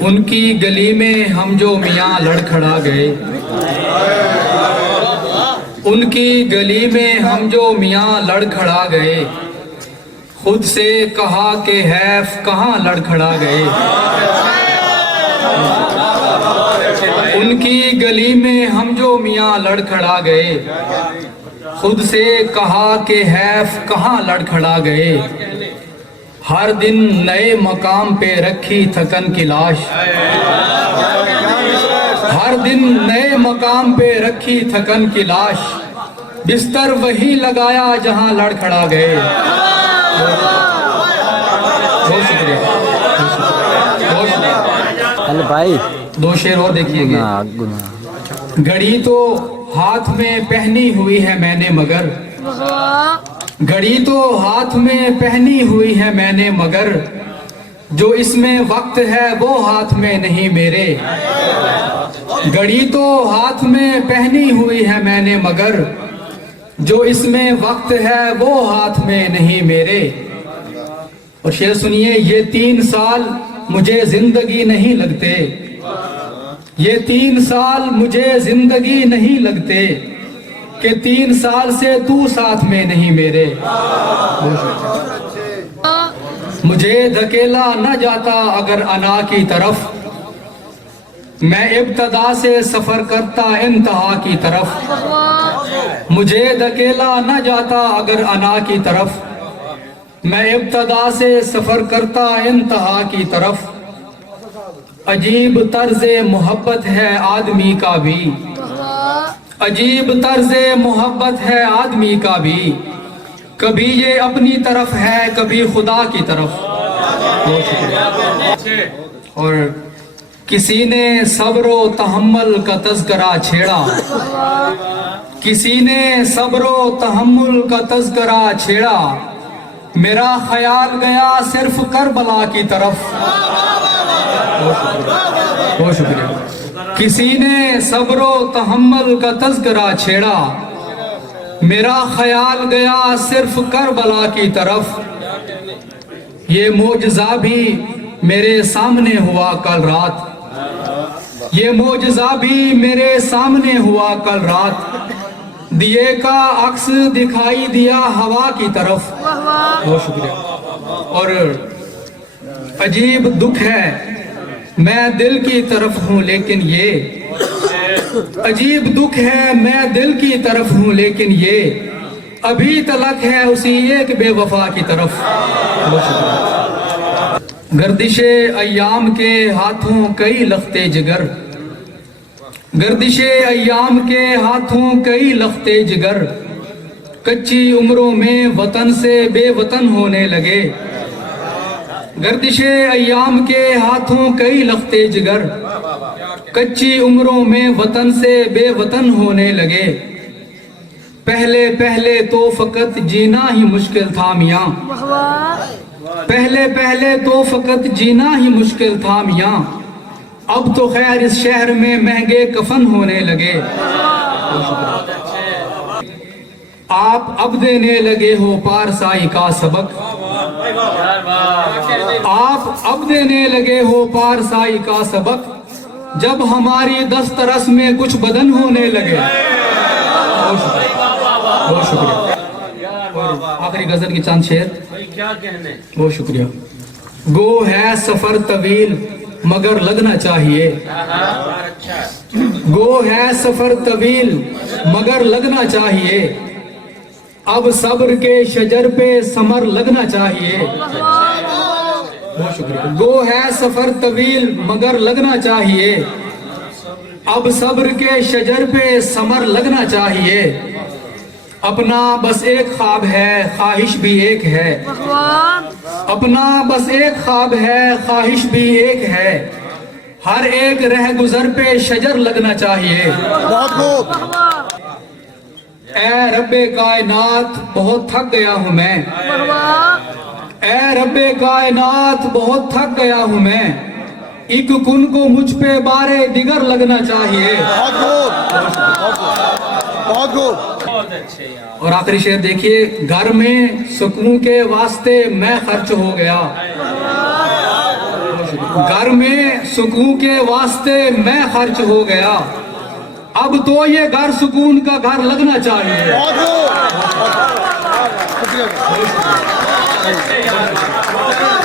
ان کی گلی میں ہم جو میاں لڑکھڑا گئے، ان کی گلی میں ہم جو میاں لڑکھڑا گئے، خود سے کہا کہ حیف کہاں لڑکھڑا گئے۔ ان کی گلی میں ہم جو میاں لڑکھڑا گئے، خود سے کہا کہ حیف کہاں لڑکھڑا گئے۔ ہر دن نئے مقام پہ رکھی تھکن کی لاش، ہر دن نئے مقام پہ رکھی تھکن کی لاش، بستر وہی لگایا جہاں لڑکھڑا گئے۔ بہت شکریہ۔ ارے بھائی دو شعر اور دیکھیے گا۔ گھڑی تو ہاتھ میں پہنی ہوئی ہے میں نے مگر، گھڑی تو ہاتھ میں پہنی ہوئی ہے میں نے مگر، جو اس میں وقت ہے وہ ہاتھ میں نہیں میرے۔ گھڑی تو ہاتھ میں پہنی ہوئی ہے میں نے مگر، جو اس میں وقت ہے وہ ہاتھ میں نہیں میرے۔ اور شعر سنیے، یہ 3 سال مجھے زندگی نہیں لگتے، یہ 3 سال مجھے زندگی نہیں لگتے، کہ 3 سال سے تو ساتھ میں نہیں میرے۔ مجھے دھکیلا نہ جاتا اگر انا کی طرف، میں ابتدا سے سفر کرتا انتہا کی طرف۔ مجھے دھکیلا نہ جاتا اگر انا کی طرف، میں ابتدا سے سفر کرتا انتہا کی طرف۔ عجیب طرز محبت ہے آدمی کا بھی، عجیب طرز محبت ہے آدمی کا بھی، کبھی یہ اپنی طرف ہے کبھی خدا کی طرف۔ اور کسی نے صبر و تحمل کا تذکرہ چھیڑا، کسی نے صبر و تحمل کا تذکرہ چھیڑا، میرا خیال گیا صرف کربلا کی طرف۔ بہت شکریہ۔ کسی نے صبر و تحمل کا تذکرہ چھیڑا، میرا خیال گیا صرف کربلا کی طرف۔ یہ معجزہ بھی میرے سامنے ہوا کل رات، یہ معجزہ بھی میرے سامنے ہوا کل رات، دیے کا عکس دکھائی دیا ہوا کی طرف۔ بہت شکریہ۔ اور عجیب دکھ ہے میں دل کی طرف ہوں لیکن یہ، عجیب دکھ ہے میں دل کی طرف ہوں لیکن یہ، ابھی تلک ہے اسی ایک بے وفا کی طرف۔ گردش ایام کے ہاتھوں کئی لختے جگر، گردش ایام کے ہاتھوں کئی لختے جگر، کچی عمروں میں وطن سے بے وطن ہونے لگے۔ گردش ایام کے ہاتھوں کئی لختے جگر، کچی عمروں میں وطن سے بے وطن ہونے لگے۔ پہلے پہلے تو فقط جینا ہی مشکل تھا میاں، پہلے پہلے تو فقط جینا ہی مشکل تھا میاں، اب تو خیر اس شہر میں مہنگے کفن ہونے لگے۔ آپ اب دینے لگے ہو پارسائی کا سبق، آپ اب دینے لگے ہو پارسائی کا سبق، جب ہماری دسترس میں کچھ بدن ہونے لگے۔ بہت شکریہ۔ آخری غزل کی چند شعر۔ بہت شکریہ۔ گو ہے سفر طویل مگر لگنا چاہیے، گو ہے سفر طویل مگر لگنا چاہیے، اب صبر کے شجر پہ ثمر لگنا چاہیے۔ بہت شکریہ۔ گو ہے سفر طویل مگر لگنا چاہیے، اب صبر کے شجر پہ ثمر لگنا چاہیے، اپنا بس ایک خواب ہے خواہش بھی ایک ہے، اپنا بس ایک خواب ہے خواہش بھی ایک ہے، ہر ایک رہ گزر پہ شجر لگنا چاہیے۔ اے رب کائنات بہت تھک گیا ہوں میں، اے رب کائنات بہت تھک گیا ہوں میں، ایک کن کو مجھ پہ بارے دیگر لگنا چاہیے۔ اور آخری شعر دیکھیے، گھر میں سکون کے واسطے میں خرچ ہو گیا، گھر میں سکون کے واسطے میں خرچ ہو گیا، اب تو یہ گھر سکون کا گھر لگنا چاہیے۔